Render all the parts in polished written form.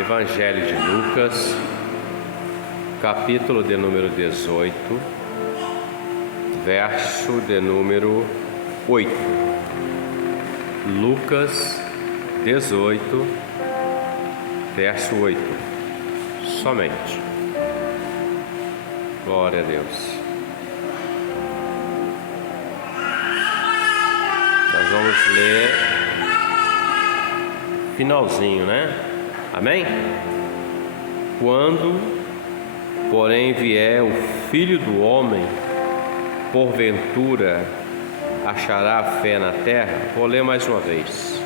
Evangelho de Lucas, capítulo de número 18, verso de número 8. Lucas 18, verso 8. Somente. Glória a Deus. Nós vamos ler finalzinho, né? Amém? Quando, porém, vier o Filho do Homem, porventura achará fé na terra? Vou ler mais uma vez.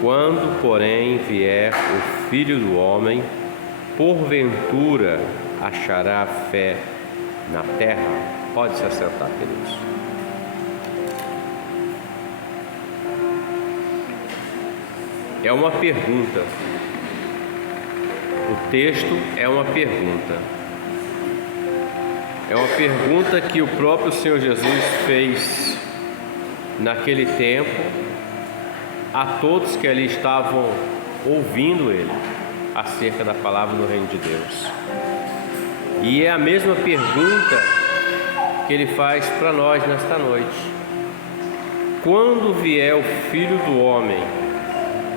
Quando, porém, vier o Filho do Homem, porventura achará fé na terra? Pode se assentar, queridos. É uma pergunta. O texto é uma pergunta. É uma pergunta que o próprio Senhor Jesus fez naquele tempo a todos que ali estavam ouvindo Ele acerca da palavra do Reino de Deus. E é a mesma pergunta que Ele faz para nós nesta noite. Quando vier o Filho do Homem,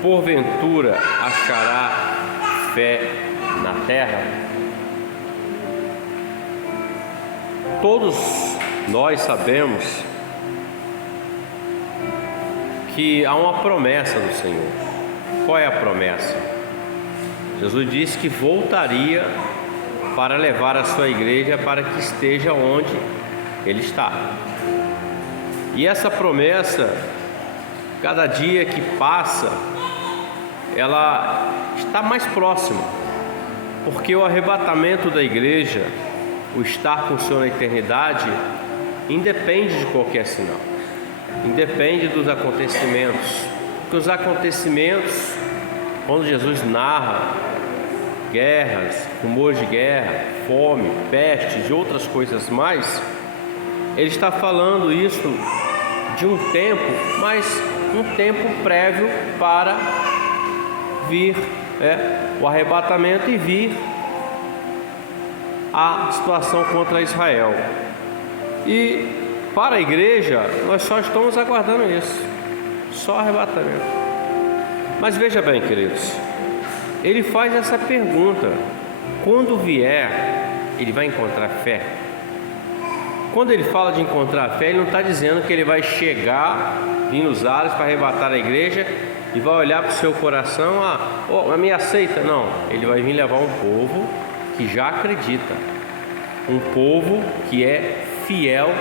porventura achará fé na terra? Todos nós sabemos que há uma promessa do Senhor. Qual é a promessa? Jesus disse que voltaria para levar a sua igreja para que esteja onde Ele está. E essa promessa, cada dia que passa, ela está mais próxima, porque o arrebatamento da igreja, o estar com o Senhor na eternidade, independe de qualquer sinal, independe dos acontecimentos, porque os acontecimentos, quando Jesus narra guerras, rumores de guerra, fome, pestes e outras coisas mais, Ele está falando isso de um tempo, mas um tempo prévio para vir o arrebatamento e vir a situação contra Israel. E para a igreja, nós só estamos aguardando isso, só arrebatamento. Mas veja bem, queridos, Ele faz essa pergunta: quando vier, Ele vai encontrar fé? Quando Ele fala de encontrar fé, Ele não está dizendo que Ele vai chegar, vir nos ares para arrebatar a igreja e vai olhar para o seu coração, me aceita. Não, Ele vai vir levar um povo que já acredita, um povo que é fiel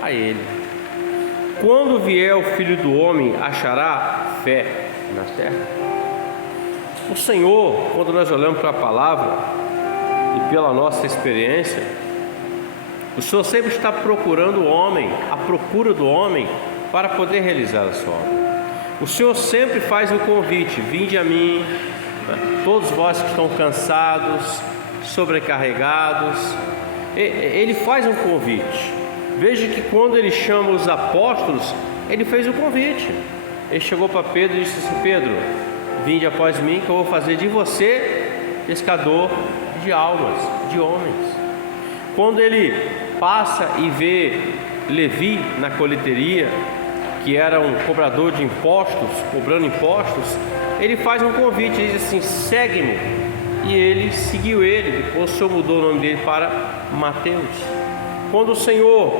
a Ele. Quando vier o Filho do Homem, achará fé na terra? O Senhor, quando nós olhamos para a palavra e pela nossa experiência, o Senhor sempre está procurando o homem, à procura do homem para poder realizar a sua obra. O Senhor sempre faz um convite: vinde a mim, todos vós que estão cansados, sobrecarregados. Ele faz um convite. Veja que quando Ele chama os apóstolos, Ele fez um convite. Ele chegou para Pedro e disse assim: Pedro, vinde após mim, que eu vou fazer de você pescador de almas, de homens. Quando Ele passa e vê Levi na coleteria, que era um cobrador de impostos, cobrando impostos, Ele faz um convite, Ele diz assim: segue-me. E ele seguiu Ele. Depois o Senhor mudou o nome dele para Mateus. Quando o Senhor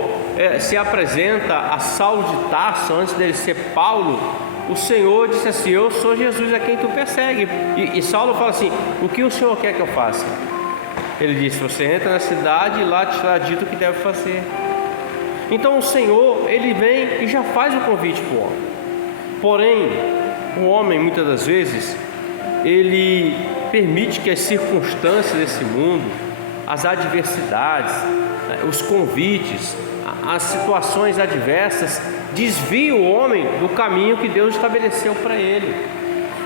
se apresenta a Saulo de Tarso, antes dele ser Paulo, o Senhor disse assim: eu sou Jesus a quem tu persegue. E Saulo fala assim: o que o Senhor quer que eu faça? Ele disse: você entra na cidade e lá te será dito o que deve fazer. Então o Senhor, Ele vem e já faz o convite para o homem. Porém, o homem, muitas das vezes, ele permite que as circunstâncias desse mundo, as adversidades, os convites, as situações adversas, desviem o homem do caminho que Deus estabeleceu para ele.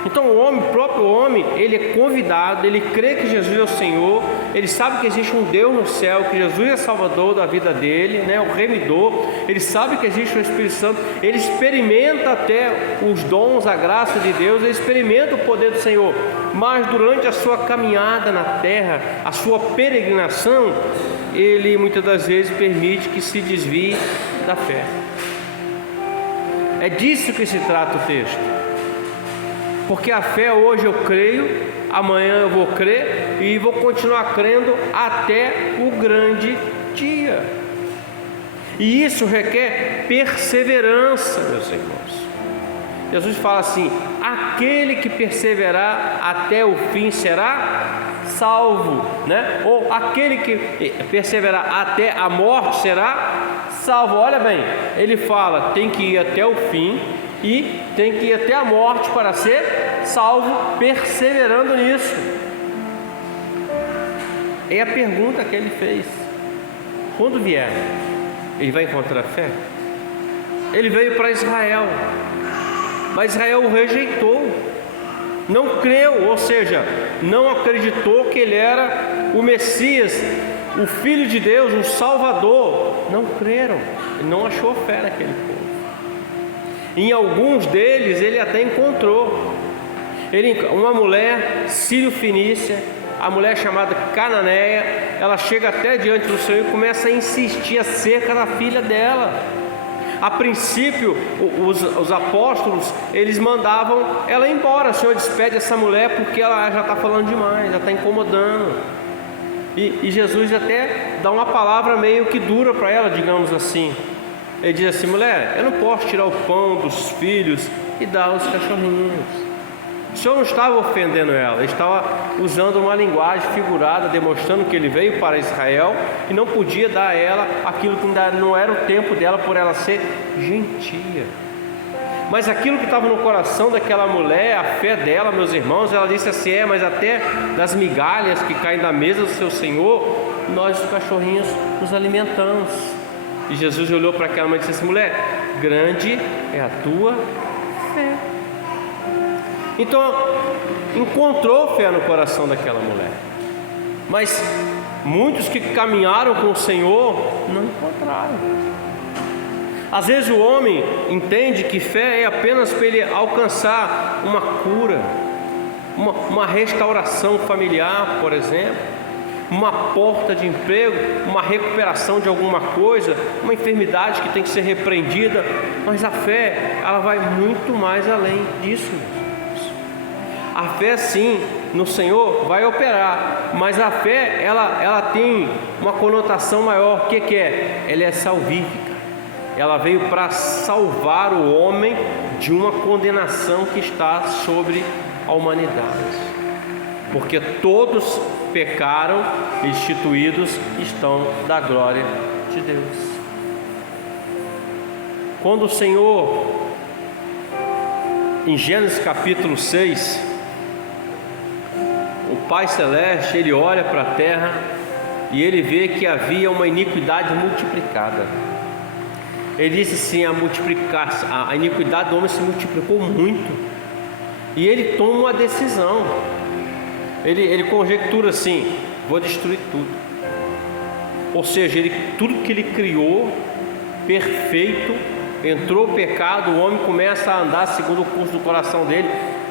Então o próprio homem, ele é convidado, ele crê que Jesus é o Senhor, ele sabe que existe um Deus no céu, que Jesus é Salvador da vida dele, né, o Remidor, ele sabe que existe o Espírito Santo, ele experimenta até os dons, a graça de Deus, ele experimenta o poder do Senhor, mas durante a sua caminhada na terra, a sua peregrinação, ele muitas das vezes permite que se desvie da fé. É disso que se trata o texto. Porque a fé hoje eu creio, amanhã eu vou crer e vou continuar crendo até o grande dia. E isso requer perseverança, meus irmãos. Jesus fala assim: aquele que perseverar até o fim será salvo, né? Ou aquele que perseverar até a morte será salvo. Olha bem, ele fala, tem que ir até o fim e tem que ir até a morte para ser salvo, perseverando nisso. É a pergunta que ele fez. Quando vier, ele vai encontrar fé? Ele veio para Israel, mas Israel o rejeitou, não creu, ou seja, não acreditou que ele era o Messias, o Filho de Deus, o Salvador. Não creram, ele não achou fé naquele povo. Em alguns deles ele até encontrou. Uma mulher sírio-fenícia, a mulher chamada Cananeia, ela chega até diante do Senhor e começa a insistir acerca da filha dela. A princípio, os apóstolos, eles mandavam ela embora. O Senhor despede essa mulher porque ela já está falando demais, já está incomodando. E Jesus até dá uma palavra meio que dura para ela, digamos assim. Ele diz assim: mulher, eu não posso tirar o pão dos filhos e dar aos cachorrinhos. O Senhor não estava ofendendo ela, ele estava usando uma linguagem figurada, demonstrando que ele veio para Israel e não podia dar a ela aquilo que ainda não era o tempo dela, por ela ser gentia. Mas aquilo que estava no coração daquela mulher, a fé dela, meus irmãos, ela disse assim: mas até das migalhas que caem da mesa do seu Senhor, nós os cachorrinhos nos alimentamos. E Jesus olhou para aquela mulher e disse assim: mulher, grande é a tua fé. Então, encontrou fé no coração daquela mulher. Mas muitos que caminharam com o Senhor não encontraram. Às vezes o homem entende que fé é apenas para ele alcançar uma cura, uma restauração familiar, por exemplo, uma porta de emprego, uma recuperação de alguma coisa, uma enfermidade que tem que ser repreendida. Mas a fé, ela vai muito mais além disso. A fé, sim, no Senhor vai operar, mas a fé, ela tem uma conotação maior. O que é? Ela é salvífica. Ela veio para salvar o homem de uma condenação que está sobre a humanidade, porque todos pecaram, destituídos estão da glória de Deus. Quando o Senhor, em Gênesis capítulo 6, o Pai Celeste, ele olha para a terra e ele vê que havia uma iniquidade multiplicada. Ele disse assim: a iniquidade do homem se multiplicou muito. E ele toma uma decisão. Ele conjectura assim: vou destruir tudo. Ou seja, tudo que ele criou, perfeito, entrou o pecado, o homem começa a andar segundo o curso do coração dele,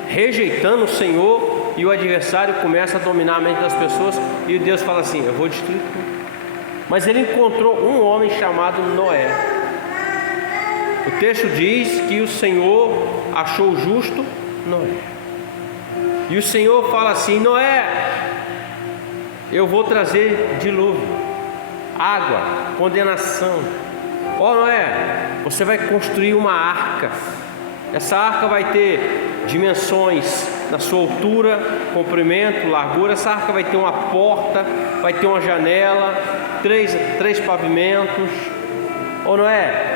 rejeitando o Senhor, e o adversário começa a dominar a mente das pessoas, e Deus fala assim: eu vou destruir tudo. Mas ele encontrou um homem chamado Noé. O texto diz que o Senhor achou justo Noé. E o Senhor fala assim: Noé, eu vou trazer dilúvio, água, condenação. Ó Noé, você vai construir uma arca. Essa arca vai ter dimensões na sua altura, comprimento, largura. Essa arca vai ter uma porta, vai ter uma janela, três pavimentos. Ó Noé,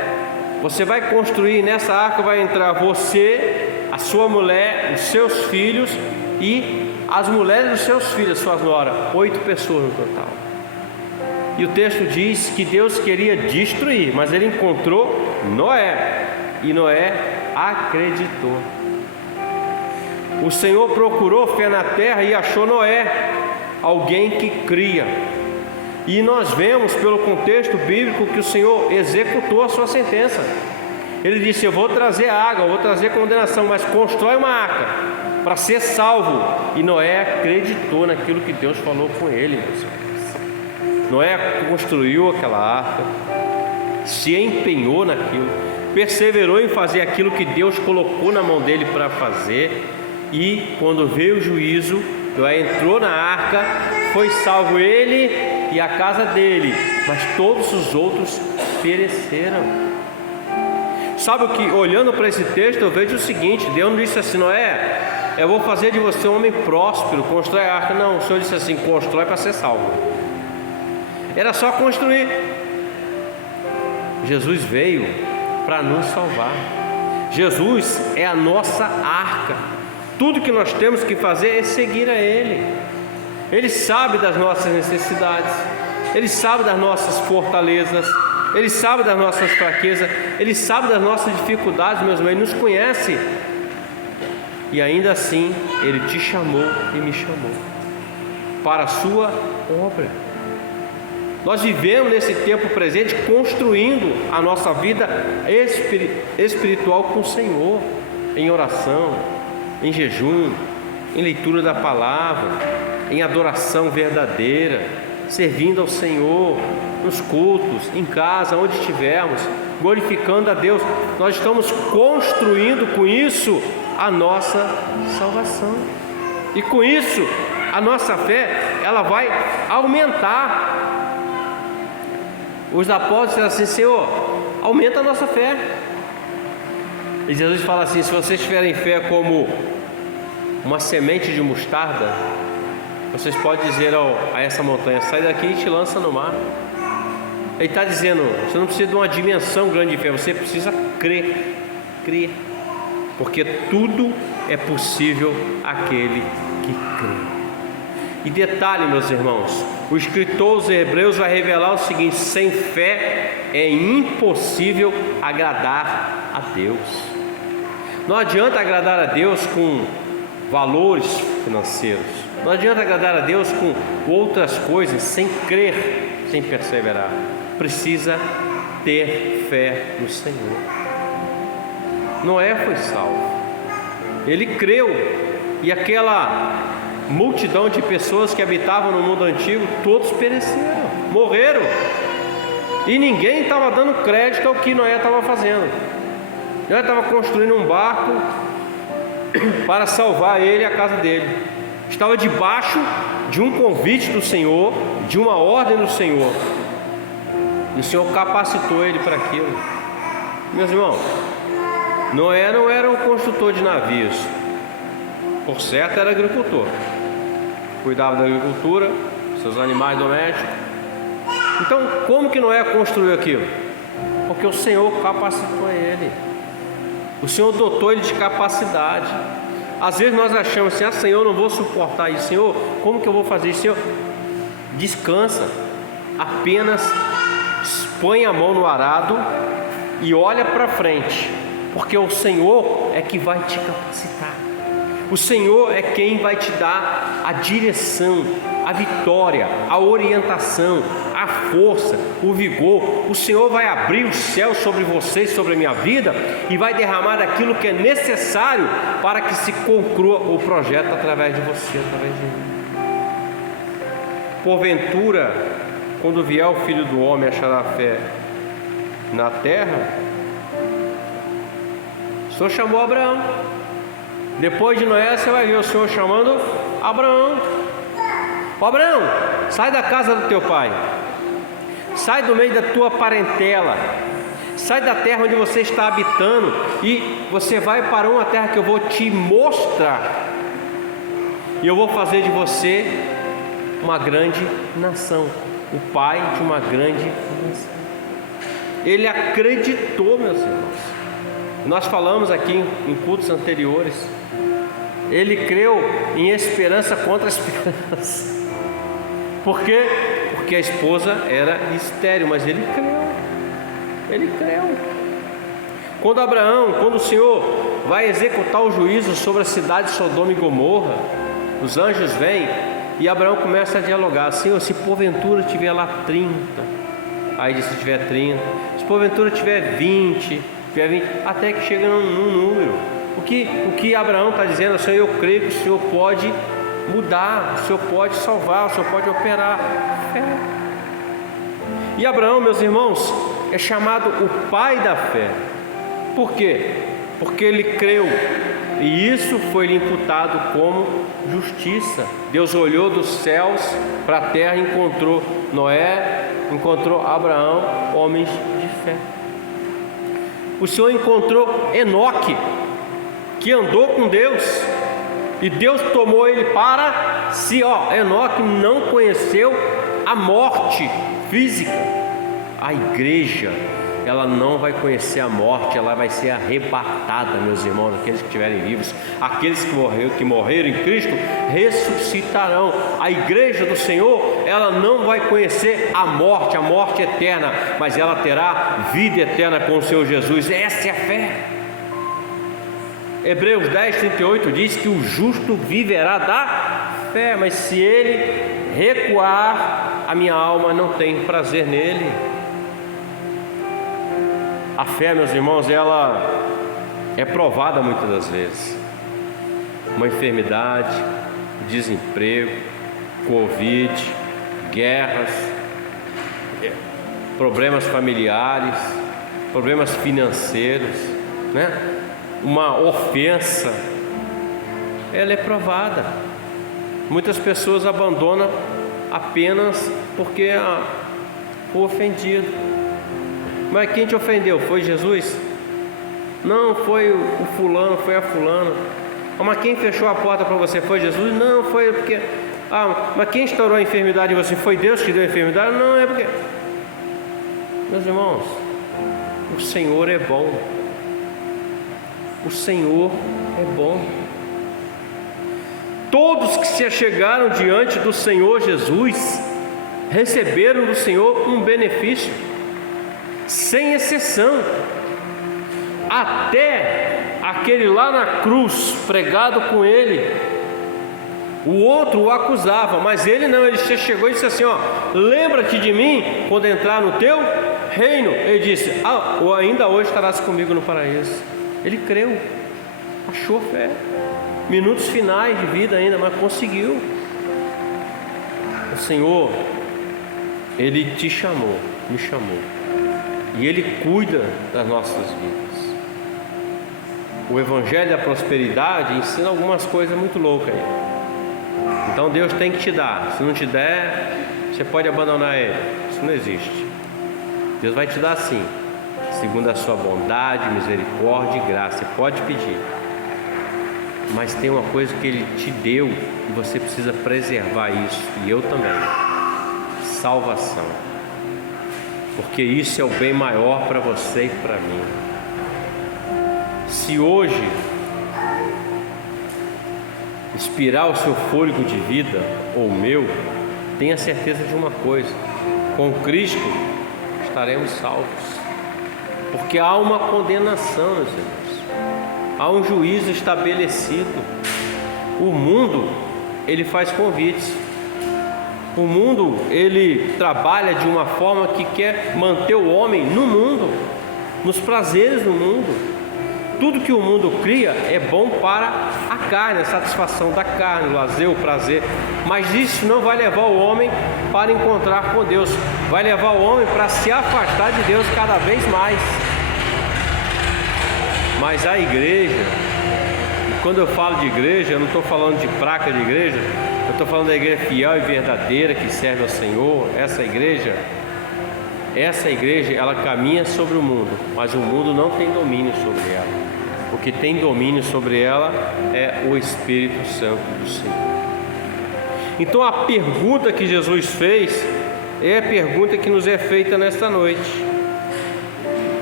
você vai construir, nessa arca vai entrar você, a sua mulher, os seus filhos e as mulheres dos seus filhos, suas noras, 8 pessoas no total. E o texto diz que Deus queria destruir, mas ele encontrou Noé, e Noé acreditou. O Senhor procurou fé na terra e achou Noé, alguém que cria. E nós vemos pelo contexto bíblico que o Senhor executou a sua sentença. Ele disse: eu vou trazer água, eu vou trazer condenação, mas constrói uma arca para ser salvo. E Noé acreditou naquilo que Deus falou com ele, meus irmãos. Noé construiu aquela arca, se empenhou naquilo, perseverou em fazer aquilo que Deus colocou na mão dele para fazer. E quando veio o juízo, Noé entrou na arca, foi salvo ele e a casa dele, mas todos os outros pereceram. Sabe o que, olhando para esse texto, eu vejo o seguinte: Deus não disse assim: Noé, eu vou fazer de você um homem próspero, constrói a arca. Não, o Senhor disse assim: constrói para ser salvo. Era só construir. Jesus veio para nos salvar. Jesus é a nossa arca. Tudo que nós temos que fazer é seguir a Ele. Ele sabe das nossas necessidades, Ele sabe das nossas fortalezas, Ele sabe das nossas fraquezas, Ele sabe das nossas dificuldades, meus irmãos. Ele nos conhece. E ainda assim Ele te chamou e me chamou para a sua obra. Nós vivemos nesse tempo presente construindo a nossa vida espiritual com o Senhor, em oração, em jejum, em leitura da palavra, em adoração verdadeira, servindo ao Senhor, nos cultos, em casa, onde estivermos, glorificando a Deus. Nós estamos construindo com isso a nossa salvação. E com isso, a nossa fé, ela vai aumentar. Os apóstolos disseram assim: Senhor, aumenta a nossa fé. E Jesus fala assim: se vocês tiverem fé como uma semente de mostarda, vocês podem dizer a essa montanha: sai daqui e te lança no mar. Ele está dizendo: você não precisa de uma dimensão grande de fé, você precisa crer. Porque tudo é possível àquele que crê. E detalhe, meus irmãos, o escritor aos Hebreus vai revelar o seguinte: sem fé é impossível agradar a Deus. Não adianta agradar a Deus com valores financeiros, não adianta agradar a Deus com outras coisas, sem crer, sem perseverar. Precisa ter fé no Senhor. Noé foi salvo, ele creu, e aquela multidão de pessoas que habitavam no mundo antigo, todos pereceram, morreram, e ninguém estava dando crédito ao que Noé estava fazendo. Noé estava construindo um barco para salvar ele e a casa dele. Estava debaixo de um convite do Senhor, de uma ordem do Senhor, e o Senhor capacitou ele para aquilo. Meus irmãos, Noé não era um construtor de navios, por certo era agricultor, cuidava da agricultura, seus animais domésticos. Então, como que Noé construiu aquilo? Porque o Senhor capacitou ele. O Senhor dotou ele de capacidade. Às vezes nós achamos assim: Senhor, eu não vou suportar isso. Senhor, como que eu vou fazer isso? Senhor, descansa. Apenas põe a mão no arado e olha para frente, porque o Senhor é que vai te capacitar. O Senhor é quem vai te dar a direção, a vitória, a orientação, a força, o vigor. O Senhor vai abrir o céu sobre você e sobre a minha vida e vai derramar aquilo que é necessário para que se conclua o projeto através de você, através de mim. Porventura, quando vier o Filho do Homem, achará fé na terra? O Senhor chamou Abraão. Depois de Noé, você vai ver o Senhor chamando Abraão. Abraão, sai da casa do teu pai, sai do meio da tua parentela, sai da terra onde você está habitando, e você vai para uma terra que eu vou te mostrar, e eu vou fazer de você uma grande nação, o pai de uma grande nação. Ele acreditou, meus irmãos. Nós falamos aqui em cultos anteriores, ele creu em esperança contra a esperança. Por quê? Porque a esposa era estéril, mas ele creu. Quando o Senhor vai executar o juízo sobre a cidade de Sodoma e Gomorra, os anjos vêm e Abraão começa a dialogar: Senhor, se porventura tiver lá 30, aí diz: se tiver 30, se porventura tiver 20, até que chega num número. O que Abraão está dizendo: Senhor, eu creio que o Senhor pode mudar, o Senhor pode salvar, o Senhor pode operar. Fé. E Abraão, meus irmãos, é chamado o pai da fé. Por quê? Porque ele creu, e isso foi lhe imputado como justiça. Deus olhou dos céus para a terra e encontrou Noé, encontrou Abraão, homens de fé. O Senhor encontrou Enoque, que andou com Deus, e Deus tomou ele para si. Enoque não conheceu a morte física. A igreja, ela não vai conhecer a morte, ela vai ser arrebatada, meus irmãos. Aqueles que estiverem vivos, aqueles que morreram em Cristo, ressuscitarão. A igreja do Senhor, ela não vai conhecer a morte eterna, mas ela terá vida eterna com o Senhor Jesus. Essa é a fé. Hebreus 10:38 diz que o justo viverá da fé, mas se ele recuar, a minha alma não tem prazer nele. A fé, meus irmãos, ela é provada muitas das vezes. Uma enfermidade, desemprego, Covid, guerras, problemas familiares, problemas financeiros, né? Uma ofensa, ela é provada. Muitas pessoas abandonam apenas porque foi ofendido. Mas quem te ofendeu? Foi Jesus? Não, foi o fulano, foi a fulana. Mas quem fechou a porta para você? Foi Jesus? Não, foi porque... mas quem instaurou a enfermidade em você? Foi Deus que deu a enfermidade? Não, é porque... Meus irmãos, o Senhor é bom. O Senhor é bom. Todos que se achegaram diante do Senhor Jesus receberam do Senhor um benefício, sem exceção. Até aquele lá na cruz, pregado com ele, o outro o acusava, mas ele não, ele chegou e disse assim: lembra-te de mim quando entrar no teu reino. Ele disse: ainda hoje estarás comigo no paraíso. Ele creu, achou fé, minutos finais de vida ainda, mas conseguiu. O Senhor, Ele te chamou, me chamou, e Ele cuida das nossas vidas. O Evangelho da Prosperidade ensina algumas coisas muito loucas aí. Então Deus tem que te dar. Se não te der, você pode abandonar Ele. Isso não existe. Deus vai te dar sim, segundo a sua bondade, misericórdia e graça. Você pode pedir, mas tem uma coisa que Ele te deu e você precisa preservar isso, e eu também: salvação. Porque isso é o bem maior para você e para mim. Se hoje expirar o seu fôlego de vida, ou o meu, tenha certeza de uma coisa: com Cristo estaremos salvos. Porque há uma condenação, meus irmãos, há um juízo estabelecido. O mundo, ele faz convites. O mundo, ele trabalha de uma forma que quer manter o homem no mundo, nos prazeres do mundo. Tudo que o mundo cria é bom para a carne, a satisfação da carne, o lazer, o prazer. Mas isso não vai levar o homem para encontrar com Deus. Vai levar o homem para se afastar de Deus cada vez mais. Mas a igreja, e quando eu falo de igreja, eu não estou falando de placa de igreja, eu estou falando da igreja fiel e verdadeira que serve ao Senhor. Essa igreja, ela caminha sobre o mundo, mas o mundo não tem domínio sobre ela. O que tem domínio sobre ela é o Espírito Santo do Senhor. Então a pergunta que Jesus fez é a pergunta que nos é feita nesta noite: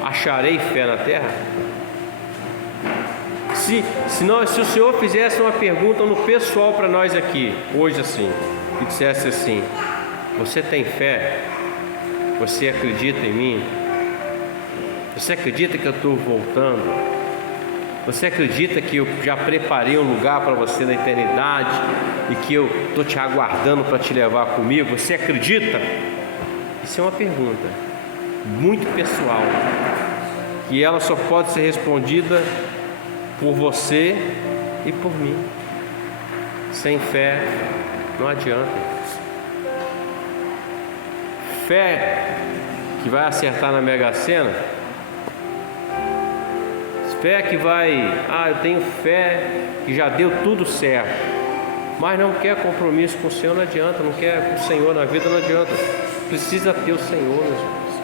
acharei fé na terra? Se o Senhor fizesse uma pergunta no pessoal para nós aqui, hoje assim, e dissesse assim: você tem fé? Você acredita em mim? Você acredita que eu estou voltando? Você acredita que eu já preparei um lugar para você na eternidade e que eu estou te aguardando para te levar comigo? Você acredita? Isso é uma pergunta muito pessoal, que ela só pode ser respondida por você e por mim. Sem fé não adianta. Fé que vai acertar na Mega Sena, fé que vai, eu tenho fé que já deu tudo certo, mas não quer compromisso com o Senhor, não adianta. Não quer com o Senhor na vida, não adianta. Precisa ter o Senhor, meus irmãos.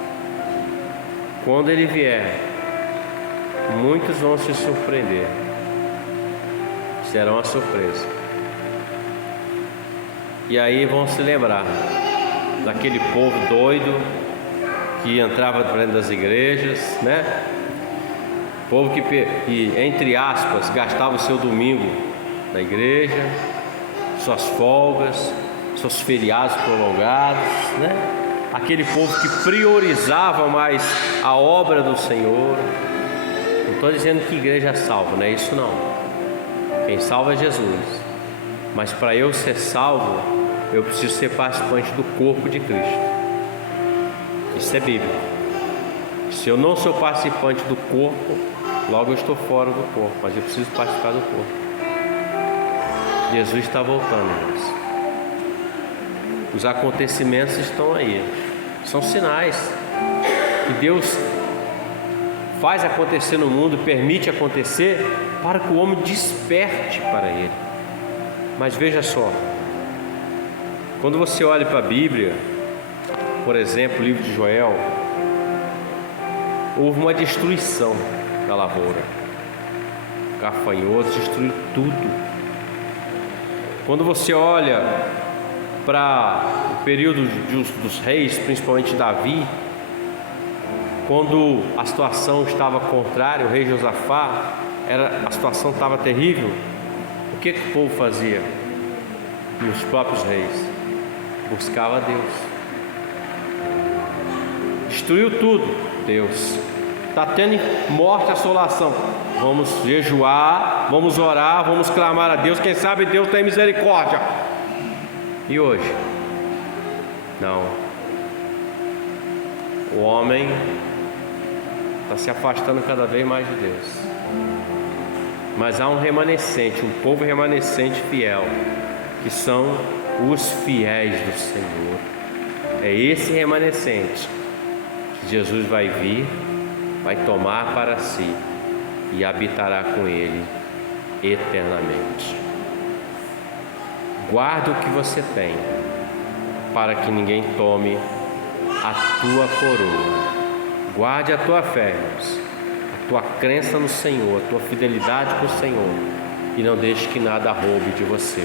Quando Ele vier, muitos vão se surpreender. Será uma surpresa. E aí vão se lembrar daquele povo doido que entrava dentro das igrejas, né? Povo que, entre aspas, gastava o seu domingo na igreja, suas folgas, seus feriados prolongados, né? Aquele povo que priorizava mais a obra do Senhor. Não estou dizendo que igreja salva, não é isso não. Quem salva é Jesus. Mas para eu ser salvo, eu preciso ser participante do corpo de Cristo. Isso é bíblico. Se eu não sou participante do corpo, logo eu estou fora do corpo, mas eu preciso participar do corpo. Jesus está voltando, irmãos. Os acontecimentos estão aí. São sinais que Deus faz acontecer no mundo, permite acontecer para que o homem desperte para Ele. Mas veja só, quando você olha para a Bíblia, por exemplo, o livro de Joel, houve uma destruição da lavoura. Gafanhotos destruíram tudo. Quando você olha para o período dos reis, principalmente Davi, quando a situação estava contrária, o rei Josafá, a situação estava terrível, o que o povo fazia? E os próprios reis buscavam a Deus. Destruiu tudo. Deus, está tendo morte, assolação. Vamos jejuar, vamos orar, vamos clamar a Deus. Quem sabe Deus tem misericórdia. E hoje? Não. O homem está se afastando cada vez mais de Deus. Mas há um remanescente, um povo remanescente fiel, que são os fiéis do Senhor. É esse remanescente que Jesus vai vir, vai tomar para si e habitará com Ele eternamente. Guarda o que você tem, para que ninguém tome a tua coroa. Guarde a tua fé, irmãos, a tua crença no Senhor, a tua fidelidade com o Senhor, e não deixe que nada roube de você,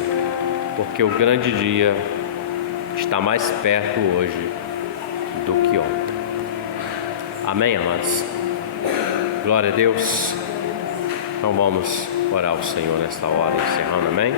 porque o grande dia está mais perto hoje do que ontem. Amém, amados? Glória a Deus. Então vamos orar ao Senhor nesta hora, encerrando, amém?